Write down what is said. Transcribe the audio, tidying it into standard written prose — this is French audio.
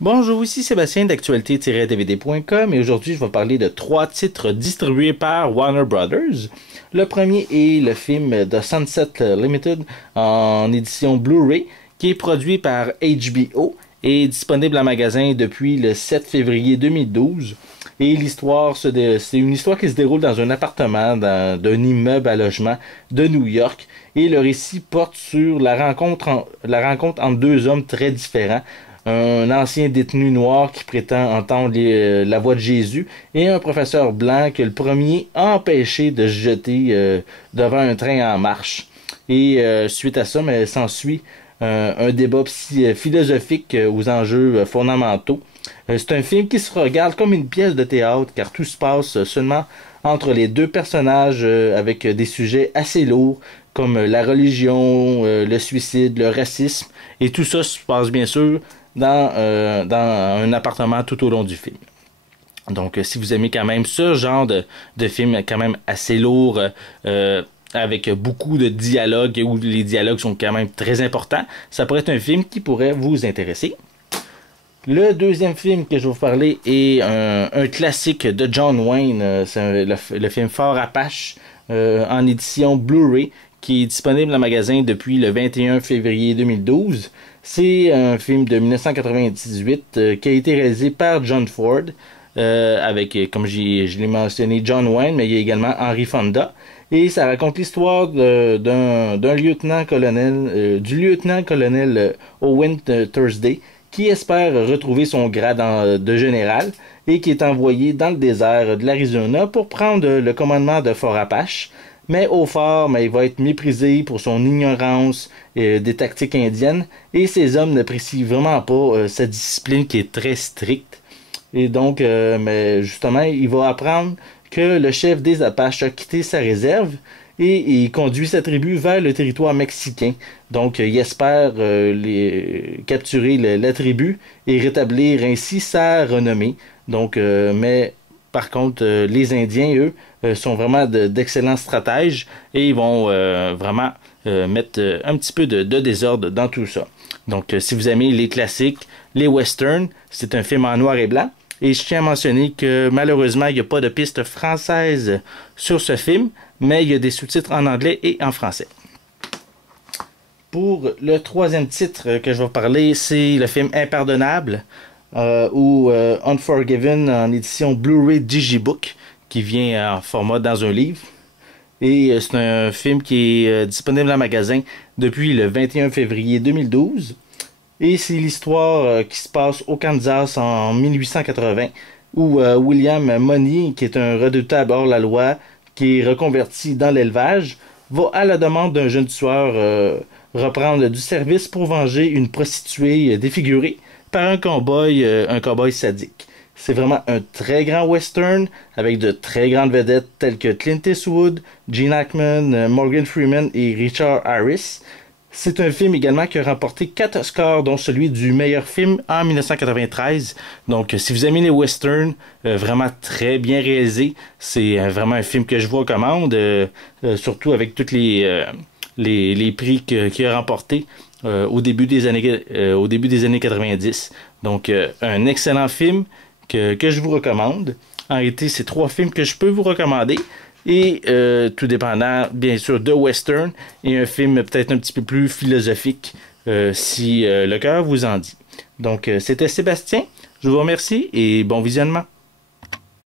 Bonjour, ici Sébastien d'actualité-dvd.com et aujourd'hui je vais parler de trois titres distribués par Warner Brothers. Le premier est le film The Sunset Limited en édition Blu-ray qui est produit par HBO et disponible en magasin depuis le 7 février 2012. Et c'est une histoire qui se déroule dans un appartement d'un immeuble à logement de New York. Et le récit porte sur la rencontre entre deux hommes très différents. Un ancien détenu noir qui prétend entendre la voix de Jésus et un professeur blanc que le premier a empêché de se jeter devant un train en marche. Et suite à ça, mais s'ensuit un débat philosophique aux enjeux fondamentaux. C'est un film qui se regarde comme une pièce de théâtre car tout se passe seulement entre les deux personnages avec des sujets assez lourds comme la religion, le suicide, le racisme et tout ça se passe bien sûr dans un appartement tout au long du film. Donc si vous aimez quand même ce genre de film quand même assez lourd avec beaucoup de dialogues où les dialogues sont quand même très importants, ça pourrait être un film qui pourrait vous intéresser. Le deuxième film que je vais vous parler est un classique de John Wayne. C'est le film Fort Apache en édition Blu-ray qui est disponible en magasin depuis le 21 février 2012. C'est un film de 1998 qui a été réalisé par John Ford avec, comme je l'ai mentionné, John Wayne, mais il y a également Henry Fonda. Et ça raconte l'histoire d'un lieutenant-colonel, du lieutenant-colonel Owen Thursday, qui espère retrouver son grade de général et qui est envoyé dans le désert de l'Arizona pour prendre le commandement de Fort Apache. Mais au fort, il va être méprisé pour son ignorance des tactiques indiennes et ces hommes n'apprécient vraiment pas sa discipline qui est très stricte. Et donc, mais justement, il va apprendre que le chef des Apaches a quitté sa réserve et il conduit sa tribu vers le territoire mexicain. Donc, il espère capturer la tribu et rétablir ainsi sa renommée. Donc, mais par contre, les Indiens, eux, sont vraiment d'excellents stratèges et ils vont vraiment mettre un petit peu de désordre dans tout ça. Donc, si vous aimez les classiques, les westerns, c'est un film en noir et blanc. Et je tiens à mentionner que malheureusement, il n'y a pas de piste française sur ce film, mais il y a des sous-titres en anglais et en français. Pour le troisième titre que je vais vous parler, c'est le film Impardonnable ou Unforgiven en édition Blu-ray Digibook qui vient en format dans un livre. Et c'est un film qui est disponible en magasin depuis le 21 février 2012. Et c'est l'histoire qui se passe au Kansas en 1880 où William Money, qui est un redoutable hors-la-loi, qui est reconverti dans l'élevage, va à la demande d'un jeune tueur reprendre du service pour venger une prostituée défigurée par un cow-boy sadique. C'est vraiment un très grand western avec de très grandes vedettes telles que Clint Eastwood, Gene Hackman, Morgan Freeman et Richard Harris. C'est un film également qui a remporté 4 Oscars, dont celui du meilleur film en 1993. Donc, si vous aimez les westerns, vraiment très bien réalisé, c'est vraiment un film que je vous recommande, surtout avec tous les prix qu'il a remporté au début des années 90. Donc, un excellent film que je vous recommande. En réalité, c'est 3 films que je peux vous recommander. Et tout dépendant, bien sûr, de western et un film peut-être un petit peu plus philosophique si le cœur vous en dit. Donc, c'était Sébastien. Je vous remercie et bon visionnement.